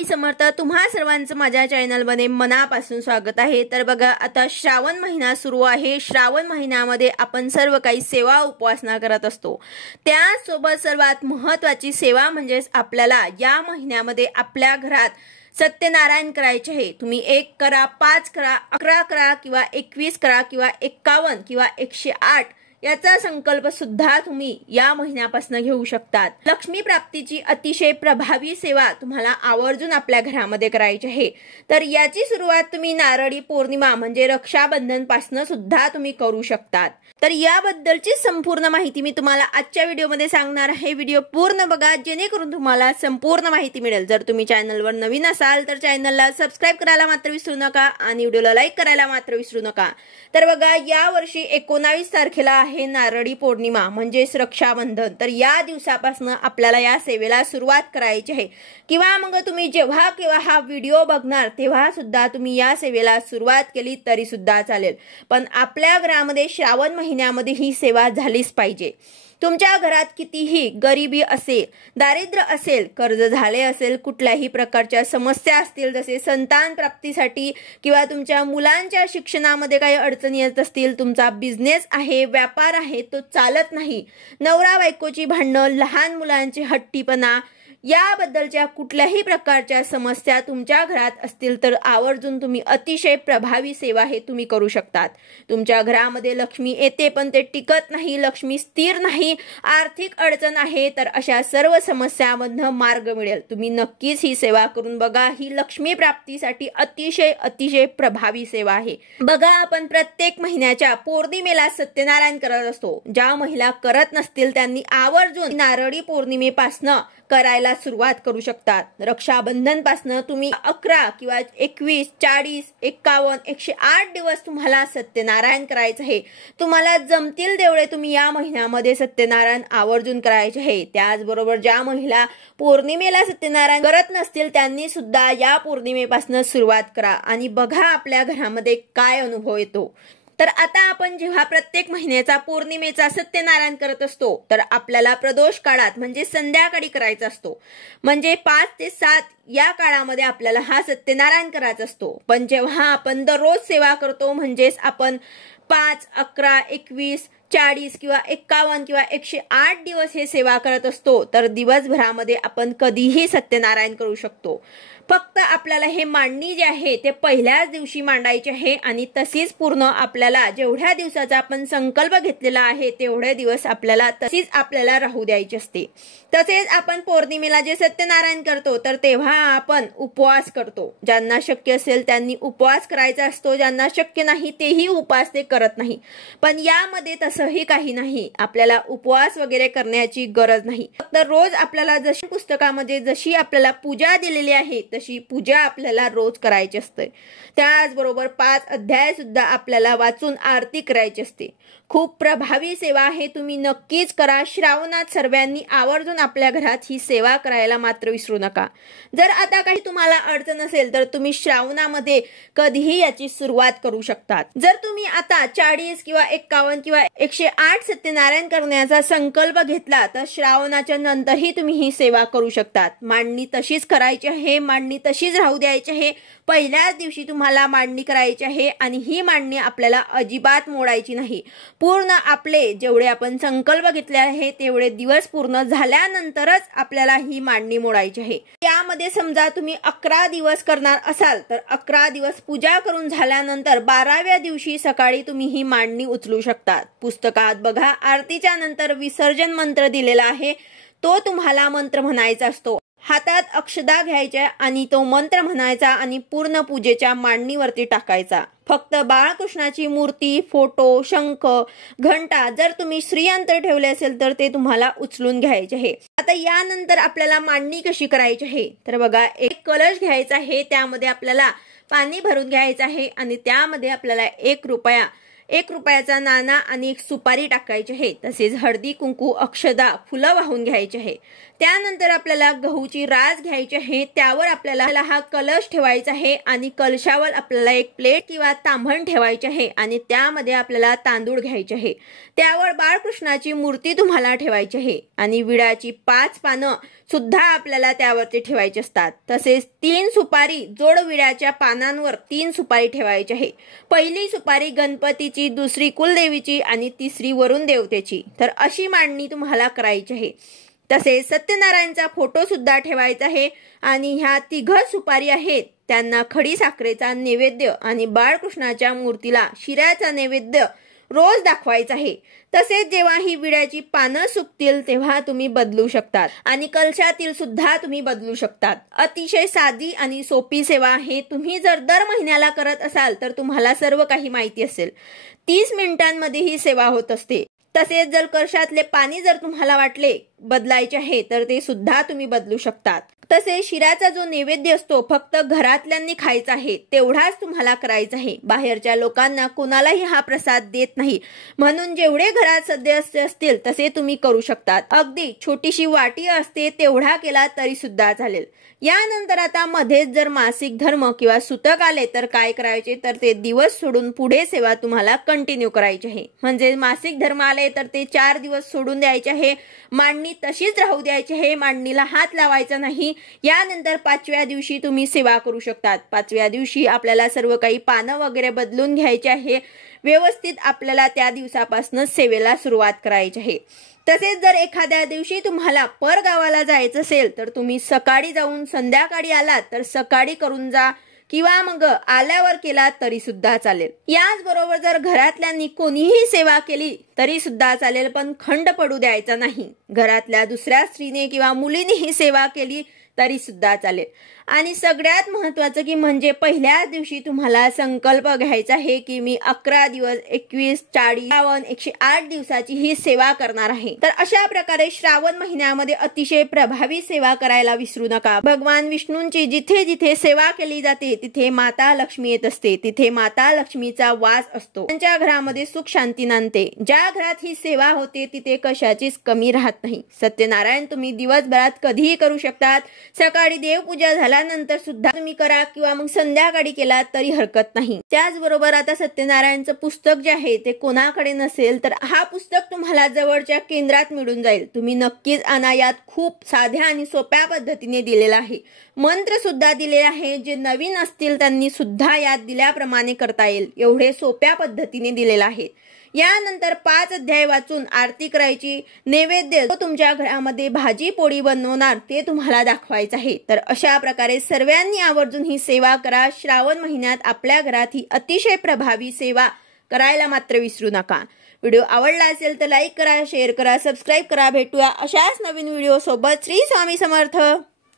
स्वामी समर्थ। तुम्हा सर्वांचं माझ्या चॅनलमध्ये मनापासून स्वागत आहे। तर बघा, आता श्रावण महिना सुरू आहे। श्रावण महिन्यामध्ये आपण सर्व काही सेवा उपासना करत असतो। त्यासोबत सर्वात महत्त्वाची सेवा म्हणजे आपल्याला या महिन्यामध्ये आपल्या घरात सत्यनारायण करायचे आहे। तुम्ही 1 करा, 5 करा, 11 करा किंवा 21 करा किंवा 51 किंवा 108 याचा संकल्प सुद्धा तुम्ही या महिन्यापासून घेऊ शकतात। लक्ष्मी प्राप्तीची अतिशय प्रभावी सेवा तुम्हाला आवर्जून आपल्या घरामध्ये करायची आहे। तर याची सुरुवात तुम्ही नारळी पौर्णिमा म्हणजे रक्षाबंधन पासून सुद्धा तुम्ही करू शकतात। तर याबद्दलची संपूर्ण माहिती मी तुम्हाला आजच्या व्हिडिओमध्ये सांगणार आहे। व्हिडिओ पूर्ण बघा जेणेकरून तुम्हाला संपूर्ण माहिती मिळेल। जर तुम्ही चॅनलवर नवीन असाल तर चॅनलला सबस्क्राइब करायला मात्र विसरू नका आणि व्हिडिओला लाईक करायला मात्र विसरू नका। तर बघा, या वर्षी 19 तारखेला आहे नारळी पौर्णिमा म्हणजे रक्षाबंधन। तर या दिवसापासून आपल्याला या सेवेला सुरुवात करायची आहे किंवा मग तुम्ही जेव्हा केव्हा हा व्हिडिओ बघणार तेव्हा सुद्धा तुम्ही या सेवेला सुरुवात केली तरी सुद्धा चालेल। पण आपल्या घरामध्ये श्रावण महिन्यामध्ये ही सेवा झालीच पाहिजे। तुमच्या घरात कितीही गरिबी असेल, दारिद्र्य असेल, कर्ज झाले असेल, कुठल्याही प्रकारच्या समस्या असतील, जसे संतान प्राप्तीसाठी किंवा तुमच्या मुलांच्या शिक्षणामध्ये काही अडचणी येत असतील, तुमचा बिझनेस आहे, व्यापार आहे, तो चालत नाही, नवरा बायकोची भांडणं, लहान मुलांचे हट्टीपणा, याबद्दलच्या कुठल्याही प्रकारच्या समस्या तुमच्या घरात असतील तर आवर्जून तुम्ही अतिशय प्रभावी सेवा हे तुम्ही करू शकतात। तुमच्या घरामध्ये लक्ष्मी येते पण ते टिकत नाही, लक्ष्मी स्थिर नाही, आर्थिक अडचण आहे, तर अशा सर्व समस्यांमधून मार्ग मिळेल। तुम्ही नक्कीच ही सेवा करून बघा। ही लक्ष्मी प्राप्तीसाठी अतिशय प्रभावी सेवा आहे। बघा, आपण प्रत्येक महिन्याच्या पौर्णिमेला सत्यनारायण करत असतो। ज्या महिला करत नसतील त्यांनी आवर्जून नारळी पौर्णिमेपासून करायला सुरुवात करू शकतात। रक्षाबंधन पासून तुम्ही 11 किंवा 21, 40, 51, 108 दिवस तुम्हाला सत्यनारायण करायचं आहे। तुम्हाला जमतील तेवढे तुम्ही या महिन्यामध्ये सत्यनारायण आवर्जून करायचे आहे। त्याचबरोबर ज्या महिला पौर्णिमेला सत्यनारायण करत नसतील त्यांनी सुद्धा या पौर्णिमेपासून सुरुवात करा आणि बघा आपल्या घरामध्ये काय अनुभव येतो। तर आता आपण जेव्हा प्रत्येक महिन्याचा पौर्णिमेचा सत्यनारायण करत असतो तर आपल्याला प्रदोष काळात म्हणजे संध्याकाळी करायचा असतो। म्हणजे 5 ते 7 या काळामध्ये आपल्याला हा सत्यनारायण करायचा असतो। पण जेव्हा आपण दररोज सेवा करतो म्हणजेच आपण 5, 11, 21, 40 किंवा 51 किंवा 108 दिवस हे सेवा करत असतो तर दिवसभरामध्ये आपण कधीही सत्यनारायण करू शकतो। फक्त आपल्याला हे मांडणी जे आहे ते पहिल्याच दिवशी मांडायचे आहे आणि तशीच पूर्ण आपल्याला जेवढ्या दिवसाचा आपण संकल्प घेतलेला आहे तेवढे दिवस आपल्याला राहू द्यायचे असते। तसेच आपण पौर्णिमेला जे सत्यनारायण करतो तर तेव्हा आपण उपवास करतो। ज्यांना शक्य असेल त्यांनी उपवास करायचा असतो, ज्यांना शक्य नाही तेही उपवास ते करत नाही। पण यामध्ये तसंही काही नाही, आपल्याला उपवास वगैरे करण्याची गरज नाही। फक्त रोज आपल्याला जशी पुस्तकामध्ये जशी आपल्याला पूजा दिलेली आहे तशी पूजा आपल्याला रोज करायची असते। त्याचबरोबर 5 अध्याय सुद्धा आपल्याला वाचून आरती करायची असते। खूप प्रभावी सेवा आहे, तुम्ही नक्कीच करा। श्रावणात सर्वांनी आवर्जून आपल्या घरात ही सेवा करायला मात्र विसरू नका। जर आता काही तुम्हाला अडचण असेल तर तुम्ही श्रावणामध्ये कधीही याची सुरुवात करू शकतात। जर तुम्ही आता 40 किंवा 51 किंवा 108 सत्यनारायण करण्याचा संकल्प घेतला तर श्रावणाच्या नंतरही तुम्ही ही सेवा करू शकतात। मांडणी तशीच करायची आहे, मांडणी तशीच राहू द्यायची आहे। पहिल्याच दिवशी तुम्हाला मांडणी करायची आहे आणि ही मांडणी आपल्याला अजिबात मोडायची नाही। पूर्ण आपले जेवढे आपण संकल्प घेतले आहे तेवढे दिवस पूर्ण झाल्यानंतरच आपल्याला ही मांडणी मोडायची आहे। यामध्ये समजा तुम्ही 11 दिवस करणार असाल तर 11 दिवस पूजा करून झाल्यानंतर 12व्या दिवशी सकाळी तुम्ही ही मांडणी उचलू शकता। पुस्तकात बघा, आरतीच्या नंतर विसर्जन मंत्र दिलेला आहे, तो तुम्हाला मंत्र म्हणायचा असतो। हातात अक्षदा घ्यायच्या आणि तो मंत्र म्हणायचा आणि पूर्ण पूजेच्या मांडणीवरती टाकायचा। फक्त बाळकृष्णाची मूर्ती, फोटो, शंख, घंटा जर तुम्ही श्रीयंत्र ठेवले असेल तर ते तुम्हाला उचलून घ्यायचे आहे। आता यानंतर आपल्याला मांडणी कशी करायची आहे तर बघा, एक कलश घ्यायचा आहे, त्यामध्ये आपल्याला पाणी भरून घ्यायचं आहे आणि त्यामध्ये आपल्याला 1 रुपया 1 रुपयाचा नाणा आणि 1 सुपारी टाकायची आहे। तसेच हळदी कुंकू अक्षदा फुलं वाहून घ्यायचे आहे। त्यानंतर आपल्याला गहूची रास घ्यायची आहे, त्यावर आपल्याला हा कलश ठेवायचा आहे आणि कलशावर आपल्याला एक प्लेट किंवा तांबण ठेवायचे आहे आणि त्यामध्ये आपल्याला तांदूळ घ्यायचे आहे। त्यावर बाळकृष्णाची मूर्ती तुम्हाला ठेवायची आहे आणि विड्याची 5 पानं सुद्धा आपल्याला त्यावरती ठेवायची असतात। तसेच 3 सुपारी जोड विड्याच्या पानांवर 3 सुपारी ठेवायची आहे। पहिली सुपारी गणपतीची, दुसरी कुलदेवीची आणि तिसरी वरुण देवतेची। तर अशी मांडणी तुम्हाला करायची आहे। तसेच सत्यनारायणचा फोटो सुद्धा ठेवायचा आहे आणि ह्या 3 सुपारी आहेत त्यांना खडी साखरेचा नैवेद्य आणि बाळकृष्णाच्या मूर्तीला शिऱ्याचा नैवेद्य रोज दाखवायचा आहे। तसेच जेव्हा ही विड्याची पानं सुकतील तेव्हा तुम्ही बदलू शकतात आणि कलशातील सुद्धा तुम्ही बदलू शकतात। अतिशय साधी आणि सोपी सेवा आहे। तुम्ही जर दर महिन्याला करत असाल तर तुम्हाला सर्व काही माहिती असेल। 30 मिनिटांमध्ये ही सेवा होत असते। तसेच जर कलशातले पाणी जर तुम्हाला वाटले बदलायचे आहे तर ते सुद्धा तुम्ही बदलू शकतात। तसेच शिऱ्याचा जो नैवेद्य असतो फक्त घरातल्यांनी खायचा आहे, तेवढाच तुम्हाला करायचा आहे। बाहेरच्या लोकांना कोणालाही हा प्रसाद देत नाही, म्हणून जेवढे घरात सदस्य असतील तसे तुम्ही करू शकतात। अगदी छोटीशी वाटी असते तेवढा केला तरी सुद्धा चालेल। यानंतर आता मध्येच जर मासिक धर्म किंवा सुतक आले तर काय करायचे, तर ते दिवस सोडून पुढे सेवा तुम्हाला कंटिन्यू करायची आहे। म्हणजे मासिक धर्म आले तर ते 4 दिवस सोडून द्यायचे आहे, मांडणी तशीच राहू द्यायची आहे, मांडणीला हात लावायचा नाही। यानंतर 5व्या दिवशी तुम्ही सेवा करू शकतात। 5व्या दिवशी आपल्याला सर्व काही पानं वगैरे बदलून घ्यायचे आहे। व्यवस्थित आपल्याला त्या दिवसापासून सेवेला सुरुवात करायची आहे। तसेच जर एखाद्या दिवशी तुम्हाला परगावाला जायचं असेल तर तुम्ही सकाळी जाऊन संध्याकाळी आलात तर सकाळी करून जा किंवा मग आल्यावर केला तरी सुद्धा चालेल। याचबरोबर जर घरातल्यांनी कोणीही सेवा केली तरी सुद्धा चालेल, पण खंड पडू द्यायचा नाही। घरातल्या दुसऱ्या स्त्रीने किंवा मुलीने ही सेवा केली तरी सुद्धा चालेल। आणि सगळ्यात महत्त्वाचं की म्हणजे पहिल्या दिवशी तुम्हाला संकल्प घ्यायचा आहे की मी 11 दिवस 21 40 52 108 दिवसाची ही सेवा करणार आहे। तर अशा प्रकारे श्रावण महिन्यामध्ये अतिशय प्रभावी सेवा करायला विसरू नका। भगवान विष्णूंची जिथे जिथे सेवा केली जाते तिथे माता लक्ष्मी येत असते, तिथे माता लक्ष्मीचा वास असतो, त्यांच्या घरामध्ये सुख शांती नांदते। ज्या घरात ही सेवा होते तिथे कशाचीच कमी राहत नाही। सत्यनारायण तुम्ही दिवसभरात कधीही करू शकतात। सकाळी देवपूजा झाल्यानंतर सुद्धा तुम्ही करा किंवा मग संध्याकाळी केला तरी हरकत नाही। त्याचबरोबर आता सत्यनारायणचं पुस्तक जे आहे ते कोणाकडे नसेल तर हा पुस्तक तुम्हाला जवळच्या केंद्रात मिळून जाईल। तुम्ही नक्कीच आणा। यात खूप साध्या आणि सोप्या पद्धतीने दिलेला आहे, मंत्र सुद्धा दिलेले आहे। जे नवीन असतील त्यांनी सुद्धा यात दिल्याप्रमाणे करता येईल एवढे सोप्या पद्धतीने दिलेला आहे। यानंतर 5 अध्याय वाचून आरती करायची। नैवेद्य जो तुमच्या घरामध्ये भाजी पोळी बनवणार ते तुम्हाला दाखवायचं आहे। तर अशा प्रकारे सर्वांनी आवर्जून ही सेवा करा। श्रावण महिन्यात आपल्या घरात ही अतिशय प्रभावी सेवा करायला मात्र विसरू नका। व्हिडिओ आवडला असेल तर लाईक करा, शेअर करा, सबस्क्राईब करा। भेटूया अशाच नवीन व्हिडिओ सोबत। श्री स्वामी समर्थ।